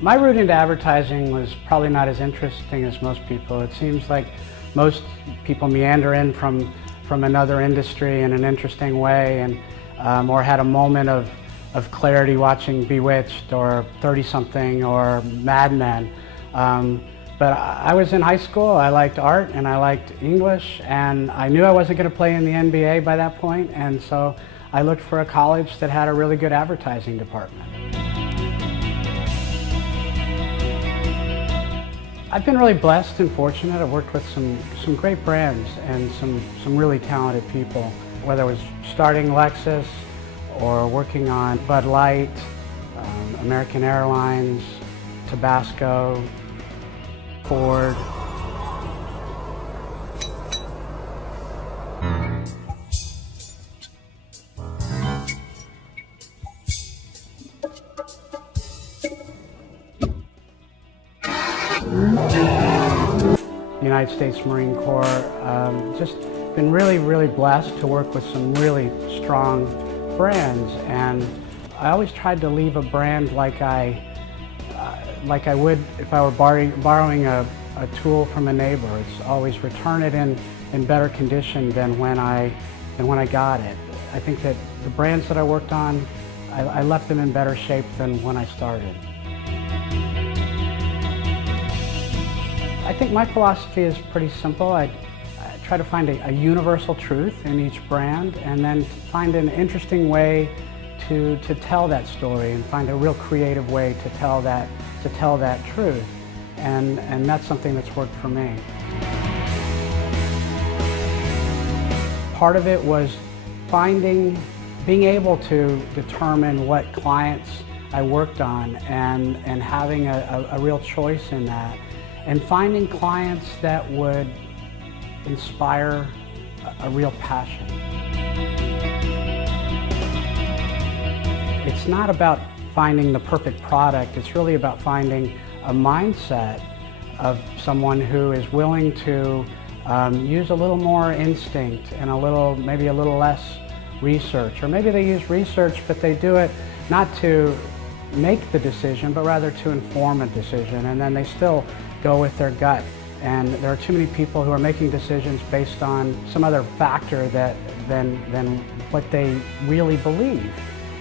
My route into advertising was probably not as interesting as most people. It seems like most people meander in from another industry in an interesting way, and or had a moment of clarity watching Bewitched or 30-something or Mad Men. But I was in high school, I liked art and I liked English, and I knew I wasn't going to play in the NBA by that point, and so I looked for a college that had a really good advertising department. I've been really blessed and fortunate. I've worked with some great brands and some really talented people, whether it was starting Lexus or working on Bud Light, American Airlines, Tabasco, Ford. United States Marine Corps. Just been really blessed to work with some really strong brands, and I always tried to leave a brand like I would if I were borrowing a tool from a neighbor. It's always return it in better condition than when I got it. I think that the brands that I worked on, I left them in better shape than when I started. I think my philosophy is pretty simple. I try to find a universal truth in each brand, and then find an interesting way to tell that story, and find a real creative way to tell that truth. And that's something that's worked for me. Part of it was being able to determine what clients I worked on, and having a real choice in that, and finding clients that would inspire a real passion. It's not about finding the perfect product, it's really about finding a mindset of someone who is willing to use a little more instinct and maybe a little less research. Or maybe they use research, but they do it not to make the decision, but rather to inform a decision, and then they still go with their gut. And there are too many people who are making decisions based on some other factor than what they really believe.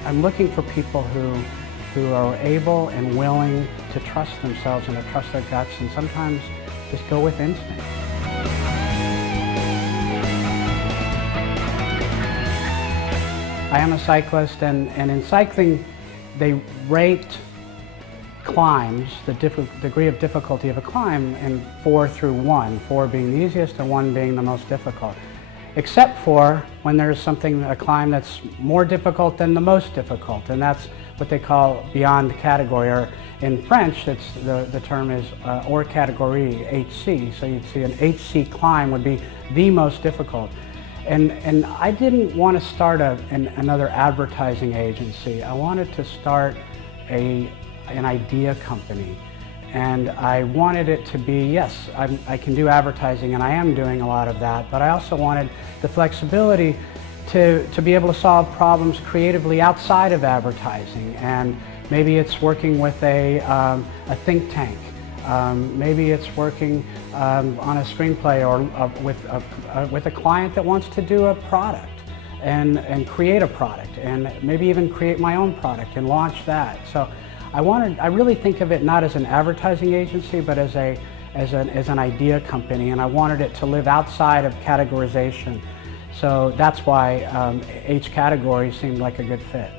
I'm looking for people who are able and willing to trust themselves and to trust their guts, and sometimes just go with instinct. I am a cyclist, and in cycling they rate climbs, the degree of difficulty of a climb, in 4 through 1, 4 being the easiest and 1 being the most difficult. Except for when there's a climb that's more difficult than the most difficult, and that's what they call beyond category, or in French the term is hors category, HC. So you'd see an HC climb would be the most difficult. And I didn't want to start another advertising agency. I wanted to start an idea company, and I wanted it to be, yes, I can do advertising, and I am doing a lot of that, but I also wanted the flexibility to be able to solve problems creatively outside of advertising. And maybe it's working with a think tank, maybe it's working on a screenplay, or with a client that wants to do a product and create a product, and maybe even create my own product and launch that. So I really think of it not as an advertising agency, but as an idea company, and I wanted it to live outside of categorization. So that's why HCategory seemed like a good fit.